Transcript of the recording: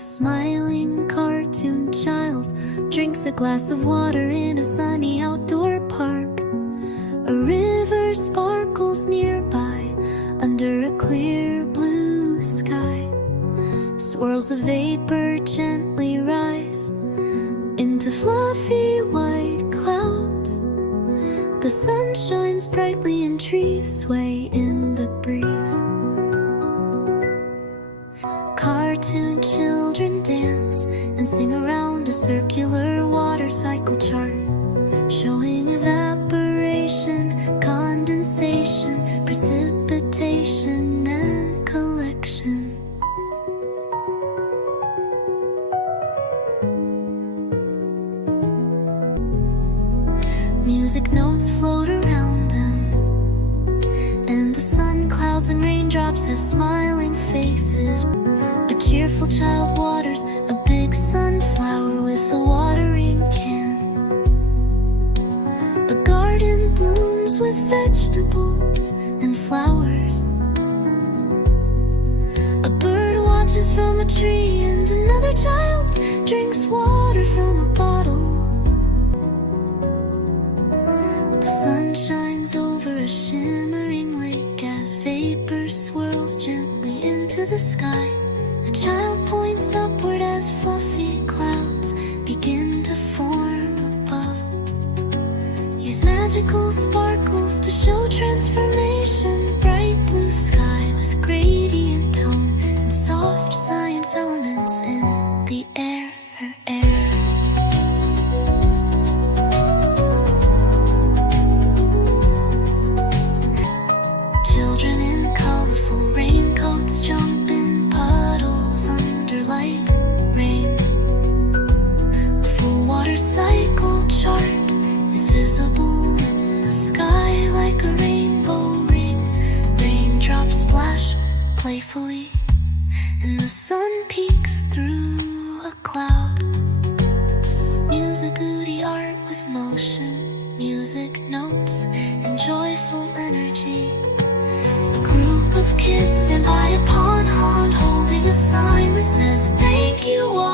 smiling cartoon child drinks a glass of water in a sunny outdoor park. A river sparkles nearby under a clear blue sky. Swirls of vapor gently rise into fluffy white clouds. The sun shines brightly and trees sway in the breeze. Cartoon children dance and sing around a circular water cycle chart, showing evaporation, condensation, precipitation, and collection. Music notes float around them, and the sun, clouds, and raindrops have smiling faces. A cheerful child waters a big sunflower with a watering can. A garden blooms with vegetables and flowers. A bird watches from a tree, and another child drinks water from a bottle. The sun shines over a shimmering lake as vapor swirls gently into the sky. A child points upward as fluffy clouds begin to form above. Use magical sparkles to show transformation. Bright blue sky with gradient tone and soft science elements in the air. Children in colorful raincoats jump in puddles under light rain. A full water cycle chart is visible in the sky like a rainbow ring. Raindrops splash playfully, and the sun peeks through a cloud. Music, goody art with motion, music notes and joyful energy. Of kids stand by a pond holding a sign that says, "Thank you all."